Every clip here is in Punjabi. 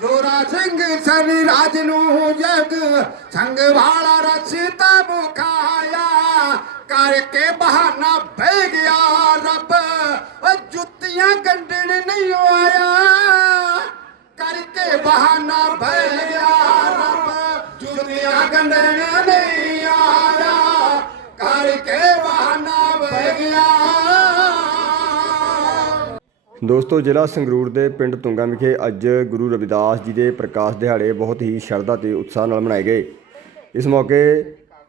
ਜੋਰਾ ਸਿੰਘ ਸਨੀ ਰਾਜ ਨੂੰ ਜਗ, ਸੰਗ ਵਾਲਾ ਰਚਤਾ ਮੁਖਾਇਆ ਕਰਕੇ ਬਹਾਨਾ ਬਹਿ ਗਿਆ ਰੱਬ, ਓ ਜੁੱਤੀਆਂ ਗੰਡਣ ਨਹੀਂ ਆਇਆ। ਕਰਕੇ ਬਹਾਨਾ ਬਹਿ ਗਿਆ ਰੱਬ, ਜੁੱਤੀਆਂ ਗੰਡਣ ਨਹੀਂ ਆਇਆ। ਕਰਕੇ ਦੋਸਤੋ, ਜ਼ਿਲ੍ਹਾ ਸੰਗਰੂਰ ਦੇ ਪਿੰਡ ਤੁੰਗਾ ਵਿਖੇ ਅੱਜ ਗੁਰੂ ਰਵਿਦਾਸ ਜੀ ਦੇ ਪ੍ਰਕਾਸ਼ ਦਿਹਾੜੇ ਬਹੁਤ ਹੀ ਸ਼ਰਧਾ ਤੇ ਉਤਸ਼ਾਹ ਨਾਲ ਮਨਾਏ ਗਏ। ਇਸ ਮੌਕੇ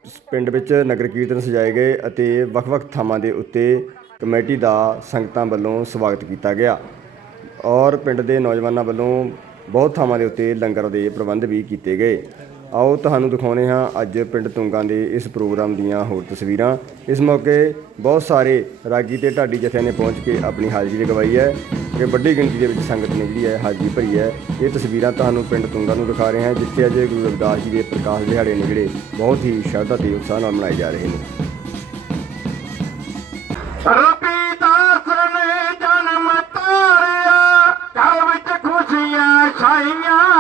ਇਸ ਪਿੰਡ ਵਿੱਚ ਨਗਰ ਕੀਰਤਨ ਸਜਾਏ ਗਏ ਅਤੇ ਵੱਖ-ਵੱਖ ਥਾਵਾਂ ਦੇ ਉੱਤੇ ਕਮੇਟੀ ਦਾ ਸੰਗਤਾਂ ਵੱਲੋਂ ਸਵਾਗਤ ਕੀਤਾ ਗਿਆ ਔਰ ਪਿੰਡ ਦੇ ਨੌਜਵਾਨਾਂ ਵੱਲੋਂ ਬਹੁਤ ਥਾਵਾਂ ਦੇ ਉੱਤੇ ਲੰਗਰ ਦੇ ਪ੍ਰਬੰਧ ਵੀ ਕੀਤੇ ਗਏ। ਆਓ ਤੁਹਾਨੂੰ ਦਿਖਾਉਂਦੇ ਹਾਂ ਅੱਜ ਪਿੰਡ ਤੁੰਗਾਂ ਦੇ ਇਸ ਪ੍ਰੋਗਰਾਮ ਦੀਆਂ ਹੋਰ ਤਸਵੀਰਾਂ। ਇਸ ਮੌਕੇ ਬਹੁਤ ਸਾਰੇ ਰਾਗੀ ਤੇ ਢਾਡੀ ਜਥਿਆਂ ਨੇ ਪਹੁੰਚ ਕੇ ਆਪਣੀ ਹਾਜ਼ਰੀ ਲਗਵਾਈ ਹੈ ਤੇ ਵੱਡੀ ਗਿਣਤੀ ਦੇ ਵਿੱਚ ਸੰਗਤ ਨੇ ਜਿਹੜੀ ਹੈ, ਹਾਜ਼ਰੀ ਭਰੀ ਹੈ। ਇਹ ਤਸਵੀਰਾਂ ਤੁਹਾਨੂੰ ਪਿੰਡ ਤੁੰਗਾਂ ਨੂੰ ਦਿਖਾ ਰਹੇ ਹਾਂ, ਜਿੱਥੇ ਅੱਜ ਗੁਰੂ ਰਵਿਦਾਸ ਜੀ ਦੇ ਪ੍ਰਕਾਸ਼ ਦਿਹਾੜੇ ਨੇ ਜਿਹੜੇ ਬਹੁਤ ਹੀ ਸ਼ਰਧਾ ਤੇ ਉਤਸ਼ਾਹ ਨਾਲ ਮਨਾਏ ਜਾ ਰਹੇ ਨੇ। ਰਵਿਦਾਸ ਨੇ ਜਨਮ ਤਾਰਿਆ, ਘਰ ਵਿੱਚ ਖੁਸ਼ੀਆਂ ਛਾਈਆਂ।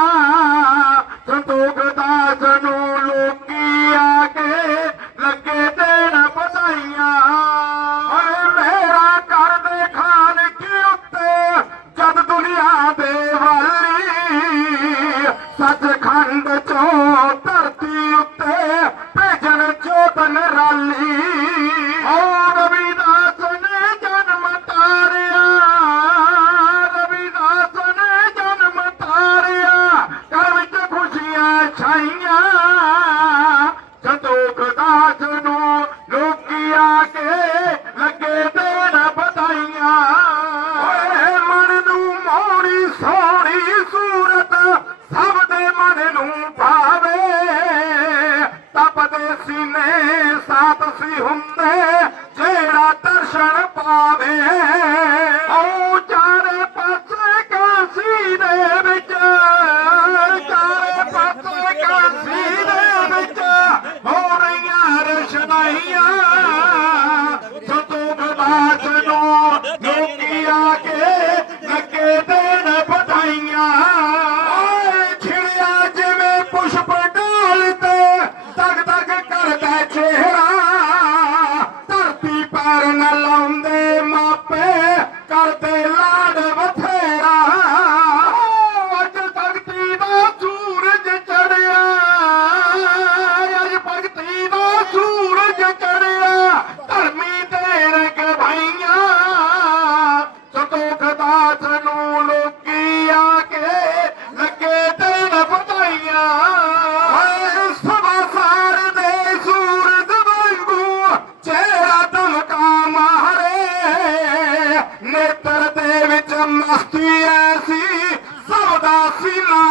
ਦਾ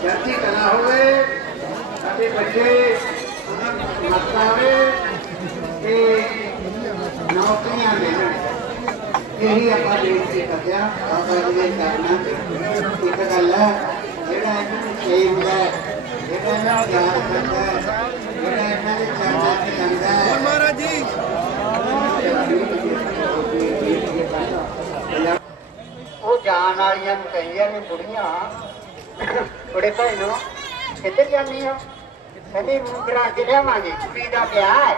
ਚੜ੍ਹਦੀ ਕਲਾ ਹੋਵੇ ਅਤੇ ਬੱਚੇ ਮਸਤਾਵੇ ਤੇ ਨੌਕਰੀਆਂ ਲੈਣ ਇਹੀ ਇੱਕ ਗੱਲ ਹੈ ਜਿਹੜਾ ਇਹਨਾਂ ਨੂੰ ਛੇ ਹੁੰਦਾ ਜਿਹੜਾ ਇਹਨਾਂ ਨੂੰ ਯਾਦ ਕਰਦਾ ਜਿਹੜਾ ਇਹਨਾਂ ਦੇ ਚਰਨਾਂ ਤੇ ਜਾਂਦਾ ਹੈ ਮਹਾਰਾਜ ਜੀ ਉਹ ਜਾਣ ਵਾਲੀਆਂ ਨੂੰ ਕਹਿੰਦੀਆਂ ਨੇ ਬੁੜੀਆਂ, ਬੜੇ ਭੈਣੋ, ਕਿੱਧਰ ਜਾਂਦੀ ਹੋ ਕਹਿੰਦੀ, ਮੁੰਦਰਾ ਚ ਲਿਆਵਾਂਗੇ, ਕੁੜੀ ਦਾ ਵਿਆਹ ਹੈ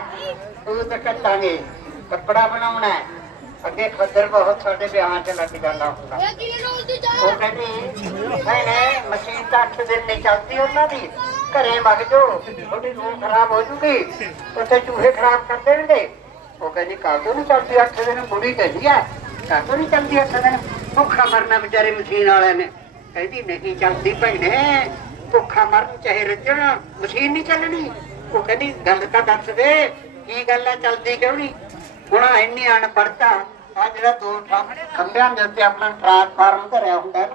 ਉਹ ਤਾਂ ਕੱਟਾਂਗੇ ਕੱਪੜਾ ਬਣਾਉਣਾ ਹੈ। ਅੱਗੇ ਖੱਦਰ ਬਹੁਤ ਸਾਡੇ ਵਿਆਹਾਂ 'ਚ ਲੱਗ ਜਾਂਦਾ ਹੁੰਦਾ। ਉਹ ਕਹਿੰਦੀ ਨਹੀਂ ਨਹੀਂ ਮਸ਼ੀਨ ਤਾਂ 8 ਦਿਨ ਨਹੀਂ ਚੱਲਦੀ ਉਹਨਾਂ ਦੀ। ਘਰੇ ਵਗ ਜੋ ਤੁਹਾਡੀ ਰੂਹ ਖਰਾਬ ਹੋ ਜੂਗੀ। ਉੱਥੇ ਚੂਹੇ ਖਰਾਬ ਕਰ ਦੇਣਗੇ। ਉਹ ਕਹਿੰਦੀ ਕਾਹਤੋਂ ਨਹੀਂ ਚੱਲਦੀ 8 ਦਿਨ ਬੁੜੀ ਕਹਿੰਦੀ ਆ ਕਾਹਤੋਂ ਨਹੀਂ ਚੱਲਦੀ 8 ਦਿਨ। ਭੁੱਖਾ ਮਰਨਾ ਵਿਚਾਰੇ ਮਸ਼ੀਨ ਵਾਲਿਆਂ ਨੇ। ਕਹਿੰਦੀ ਨਹੀਂ ਚੱਲਦੀ ਭੈਣੇ ਭੁੱਖਾ ਮਰਨ ਚਾਹੇ ਰੱਜਣ ਮਸ਼ੀਨ ਨਹੀਂ ਚੱਲਣੀ। ਉਹ ਕਹਿੰਦੀ ਗੱਲ ਤਾਂ ਦੱਸ ਦੇ ਕੀ ਗੱਲ ਆ ਚੱਲਦੀ ਕਿਉਂ ਨਹੀਂ? ਹੁਣ ਇੰਨੀ ਅਨਪੜਤਾ ਆ ਜਿਹੜਾ ਦੋ ਖੰਭਿਆਂ ਦੇ ਉੱਤੇ ਆਪਣਾ ਟ੍ਰਾਂਸਫਾਰਮ ਧਰਿਆ ਹੁੰਦਾ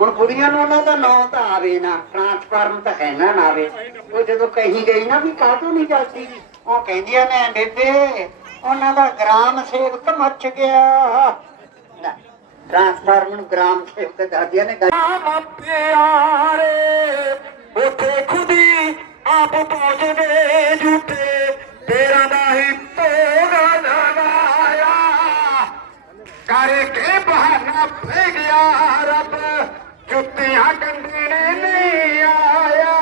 ਹੁਣ ਕੁੜੀਆਂ ਨੂੰ ਉਹਨਾਂ ਦਾ ਨਾਂ ਤਾਂ ਆਵੇ ਨਾ ਟ੍ਰਾਂਸਫਾਰਮ ਤਾਂ ਕਹਿਣਾ ਨਾ ਆਵੇ। ਉਹ ਜਦੋਂ ਕਹੀ ਗਈ ਨਾ ਵੀ ਕਾਹਤੋਂ ਨਹੀਂ ਚੱਲਦੀ ਉਹ ਕਹਿੰਦੀਆਂ ਨੇ ਬੇਬੇ ਉਹਨਾਂ ਦਾ ਗ੍ਰਾਮ ਸੇਵਕ ਮੱਚ ਗਿਆ। ਲੈ, ਟ੍ਰਾਂਸਫਾਰਮ ਨੂੰ ਗ੍ਰਾਮ ਸੇਵਕ ਦੱਸਦੀਆਂ ਨੇ ਗੱਲ ਪਿਆਰੇ ਉਥੇ ਖੁਦੀ ਆਪ ਪਹੁੰਚਦੇ ਝੂਠੇ ਤੇਰਾ ਦਾ ਹੀ ਭੋਗ ਲਗਾਇਆ ਕਰਕੇ ਬਹਾਨਾ ਪੈ ਗਿਆ ਰੱਬ, ਜੁੱਤੀਆਂ ਕੰਢਣੇ ਨਹੀਂ ਆਇਆ।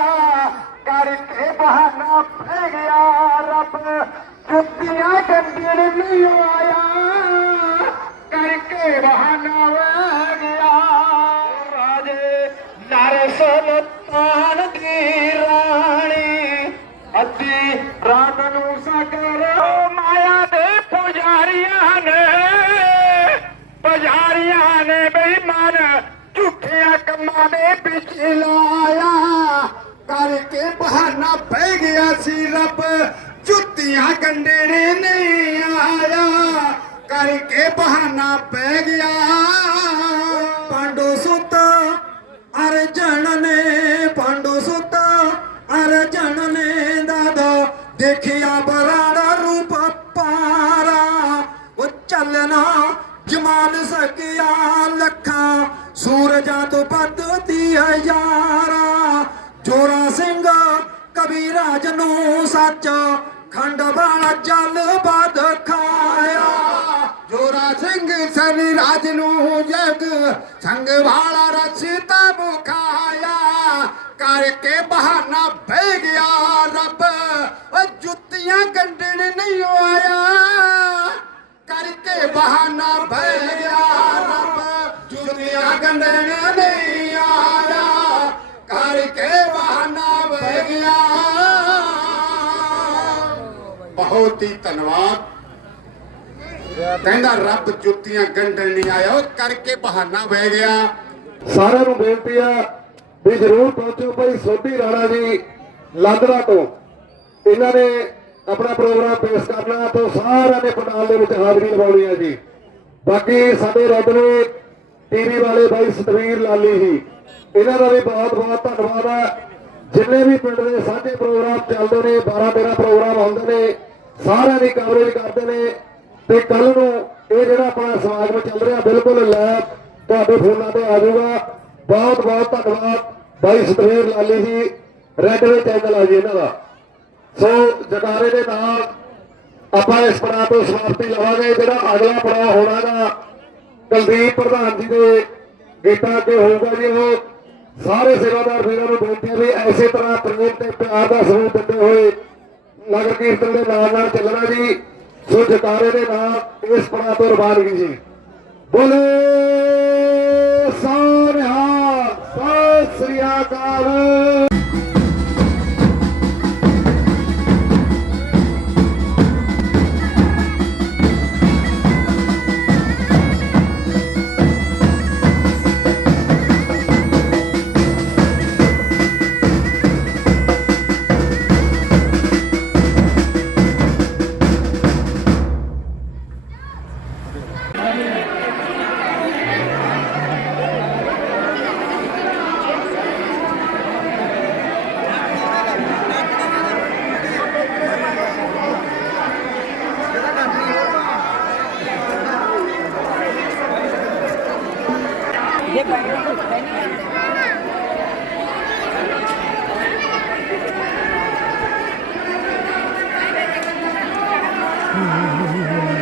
ਕਰਕੇ ਬਹਾਨਾ ਪੈ ਗਿਆ ਰੱਬ, ਜੁੱਤੀਆਂ ਕੰਢਣੇ ਨਹੀਂ ਆਇਆ। ਕਰਕੇ ਬਹਾਨਾ ਵਹਿ ਗਿਆ। ਰਾਜੇ ਨਰ ਸੁਲਤਾਨ ਦੀ ਰਾਣੀ ਅੱਧੀ ਰਾਤ ਨੂੰ ਸਾਗਰ ਮਾਇਆ ਦੇ ਪੁਜਾਰੀਆਂ ਨੇ ਪੁਜਾਰੀਆਂ ਨੇ ਬੇਈਮਾਨ ਝੂਠਿਆਂ ਕੰਮਾਂ ਦੇ ਵਿੱਚ ਲਾਇਆ। ਕਰਕੇ ਬਹਾਨਾ ਪੈ ਗਿਆ ਸੀ ਰੱਬ, ਜੁੱਤੀਆਂ ਕੰਡੇ ਨੇ ਨਹੀਂ ਆਇਆ। ਕਰਕੇ ਬਹਾਨਾ ਪੈ ਗਿਆ। ਸੂਰਜਾਂ ਤੋਂ ਵੱਧਦੀ ਹਜ਼ਾਰਾਂ ਜੋਰਾ ਸਿੰਘ ਕਬੀ ਰਾਜ ਨੂੰ ਸੱਚ ਖੰਡ ਵਾਲਾ ਜਲ ਬਾਦ ਖਾਇਆ। ਜੋਰਾ ਸਿੰਘ ਸਨੀ ਰਾਜ ਨੂੰ ਜਗ, ਸੰਗ ਵਾਲਾ ਰਸਤਾ ਬੁਖਾਇਆ ਕਰਕੇ ਬਹਾਨਾ ਬਹਿ ਗਿਆ ਰੱਬ, ਓ ਜੁੱਤੀਆਂ ਗੰਢਣ ਨਹੀਂ ਆਇਆ। ਕਰਕੇ ਬਹਾਨਾ ਬਹਿ ਗਿਆ ਰੱਬ। ਜੁੱਤੀਆਂ ਨਹੀਂ ਆਇਆ ਕਰਕੇ ਬਹਾਨਾ ਬਹਿ ਗਿਆ। ਬਹੁਤ ਹੀ ਧੰਨਵਾਦ। ਕਹਿੰਦਾ ਰੱਬ ਜੁੱਤੀਆਂ ਗੰਢਣ ਨਹੀਂ ਆਇਆ, ਉਹ ਕਰਕੇ ਬਹਾਨਾ ਬਹਿ ਗਿਆ। ਸਾਰਿਆਂ ਨੂੰ ਬੇਨਤੀ ਆ ਵੀ ਜਰੂਰ ਪਹੁੰਚੋ ਭਾਈ ਸੋਢੀ ਰਾਣਾ ਜੀ ਲਾਦਰਾ ਤੋਂ। ਇਹਨਾਂ ਨੇ ਆਪਣਾ ਪ੍ਰੋਗਰਾਮ ਪੇਸ਼ ਕਰਨਾ, ਤੋਂ ਸਾਰਿਆਂ ਨੇ ਪੰਡਾਲ ਦੇ ਵਿੱਚ ਹਾਜ਼ਰੀ ਲਵਾਉਣੀ ਹੈ ਜੀ। ਬਾਕੀ ਸਾਡੇ ਰੱਬ ਨੇ ਟੀਵੀ ਵਾਲੇ ਬਾਈ ਸਤਵੀਰ ਲਾਲੀ ਜੀ। ਇਹਨਾਂ ਦਾ ਵੀ ਬਹੁਤ ਬਹੁਤ ਧੰਨਵਾਦ ਹੈ ਜਿੰਨੇ ਵੀ ਪਿੰਡ ਦੇ ਸਾਂਝੇ ਪ੍ਰੋਗਰਾਮ ਚੱਲਦੇ ਨੇ 12 13 ਪ੍ਰੋਗਰਾਮ ਹੁੰਦੇ ਨੇ, ਸਾਰਿਆਂ ਦੀ ਕਵਰੇਜ ਕਰਦੇ ਨੇ। ਤੇ ਕੱਲ ਨੂੰ ਇਹ ਜਿਹੜਾ ਆਪਣਾ ਸਮਾਗਮ ਚੱਲ ਰਿਹਾ, ਬਿਲਕੁਲ ਲਾਈਵ ਤੁਹਾਡੇ ਫੋਨਾਂ ਤੇ ਆ ਜਾਊਗਾ। ਬਹੁਤ ਬਹੁਤ ਧੰਨਵਾਦ ਬਾਈ ਸਤਵੀਰ ਲਾਲੀ ਜੀ। ਰੈਡਵੇ ਚੈਨਲ ਆ ਜੀ ਇਹਨਾਂ ਦਾ। ਸੋ ਜਟਾਰੇ ਦੇ ਨਾਲ ਆਪਾਂ ਇਸ ਪੜਾਅ ਤੋਂ ਸਮਾਪਤੀ ਲਵਾਂਗੇ। ਜਿਹੜਾ ਅਗਲਾ ਪੜਾਅ ਹੋਣਾਗਾ ਕੁਲਦੀਪ ਪ੍ਰਧਾਨ ਜੀ ਦੇ ਗੇਟਾਂ ਅੱਗੇ ਹੋਊਗਾ ਜੀ ਉਹ। ਸਾਰੇ ਸੇਵਾਦਾਰ ਵੀਰਾਂ ਨੂੰ ਬੇਨਤੀ ਹੈ ਵੀ ਐਸੇ ਤਰ੍ਹਾਂ ਪ੍ਰੇਮ ਤੇ ਪਿਆਰ ਦਾ ਸਬੂਤ ਦਿੰਦੇ ਹੋਏ ਨਗਰ ਕੀਰਤਨ ਦੇ ਨਾਲ ਨਾਲ ਚੱਲਣਾ ਜੀ। ਸੋ ਜਕਾਰੇ ਦੇ ਨਾਲ ਇਸ ਪੜਾ ਤੋਂ ਰਵਾਨਗੀ ਜੀ। ਬੋਲੇ ਸਾਨਿਹਾ ਸਤਿ ਸ੍ਰੀ ਅਕਾਲ। you.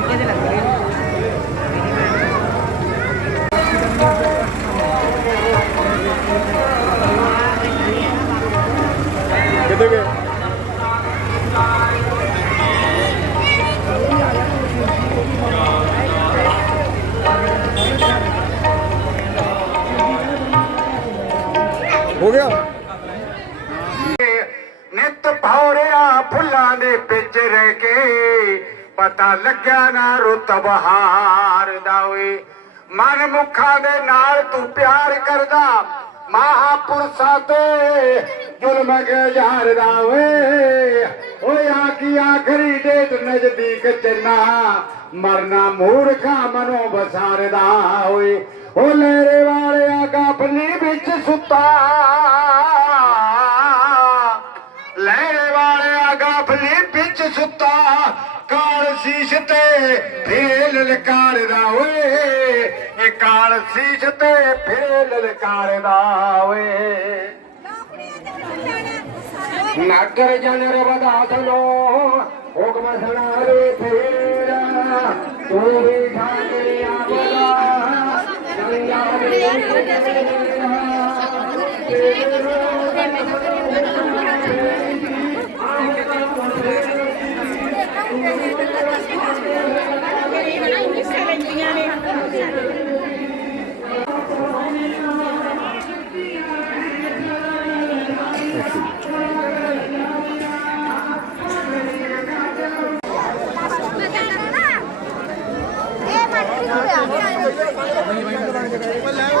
ਕਿੱਥੇ ਲੱਗਿਆ ਨਾ ਰੁੱਤ ਬਹਾਰ ਦਾ ਓਏ। ਮਨ ਮੁਖਾਂ ਦੇ ਨਾਲ ਤੂੰ ਪਿਆਰ ਕਰਦਾ। ਮਹਾਪੁਰਸ਼ਾਂ ਤੇ ਜ਼ੁਲਮ ਗੁਜ਼ਾਰ ਦਾ ਓਏ। ਓਏ ਆ ਕੀ ਆਖਰੀ ਡੇਟ ਨਜ਼ਦੀਕ ਚੰਨਾ। ਮਰਨਾ ਮੂਰਖਾ ਮਨੋਂ ਬਸਾਰਦਾ ਓਏ। ਓ ਲਹਿਰੇ ਵਾਲਿਆ ਗਾਫਲੀ ਵਿੱਚ ਸੁੱਤਾ। ਫੇਲ ਤੇ ਫੇਰ ਲਲਕਾਰਦਾ ਓਏ ਇਹ ਕਾਲ ਸੀਸ ਤੇ ਫੇਰ ਲਲਕਾਰਦਾ ਓਏ। ਨਗਰ ਜਨ ਰਬਦਾਸ ਲੋ, ਹੁਕਮ ਸੁਣਾਵੇ ਫੇਰ, ਤੂੰ ਵੀ ਠਾਕਰੇ ਆਵਲਾ ਗੰਗਾ ਉਹ ਬੱਲੇ ਬੱਲੇ ਉਹ ਬੱਲੇ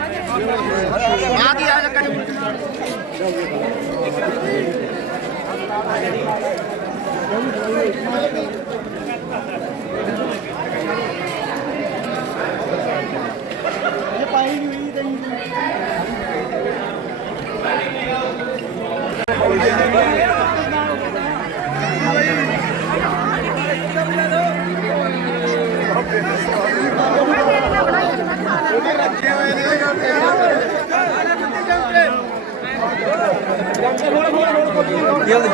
ਆ ਕੀ ਆ ਲੱਕੜ ਇਹ ਪਾਈ ਨਹੀਂ ਹੋਈ ਤੈਨੂੰ ਜਲਦੀ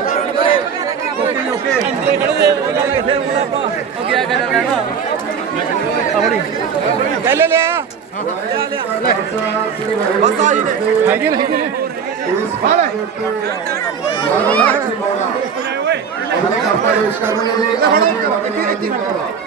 ਓਕੇ ਓਕੇ ਅੰਦਰ ਖੜੇ ਦੇ ਉਹ ਗੱਲ ਕਿੱਥੇ ਹੁਣ ਆਪਾਂ ਅੱਗੇ ਆ ਕੇ ਰਹਿਣਾ ਆਪਣੀ ਪਹਿਲੇ ਲਿਆ ਲਿਆ ਲਿਆ ਬਸ ਆ ਜੀ ਨੇ ਹੈਗੇ ਨੇ ਹੈਗੇ ਨੇ ਇਸ ਪਰ ਆਪਣੇ ਕੱਪੜੇ ਇਸ ਕਰਨੇ ਲਈ ਹੁਣ ਇੱਥੇ ਇੱਥੇ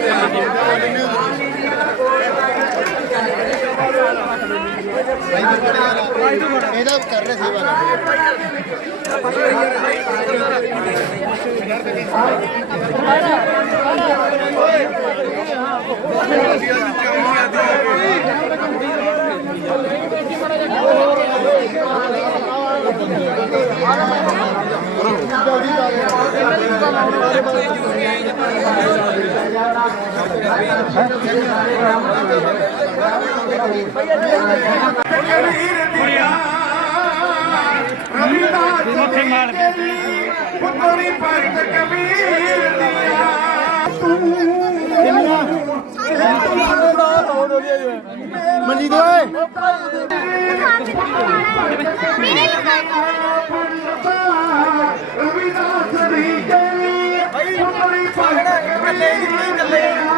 Thank. ਨਾ ਕਰ ਕਬੀਰ ਦੀਆਂ ਰਵਿਦਾਸ ਉੱਥੇ ਮਾਰ ਦੇ ਪੁੱਤਰੀ ਭਗਤ ਕਬੀਰ ਦੀਆਂ ਤੂੰ ਮਨਜੀਤ ਓਏ ਰਵਿਦਾਸ ਦੀ ਕਲੀ ਪੁੱਤਰੀ ਭਗਤ ਕਬੀਰ ਦੀਆਂ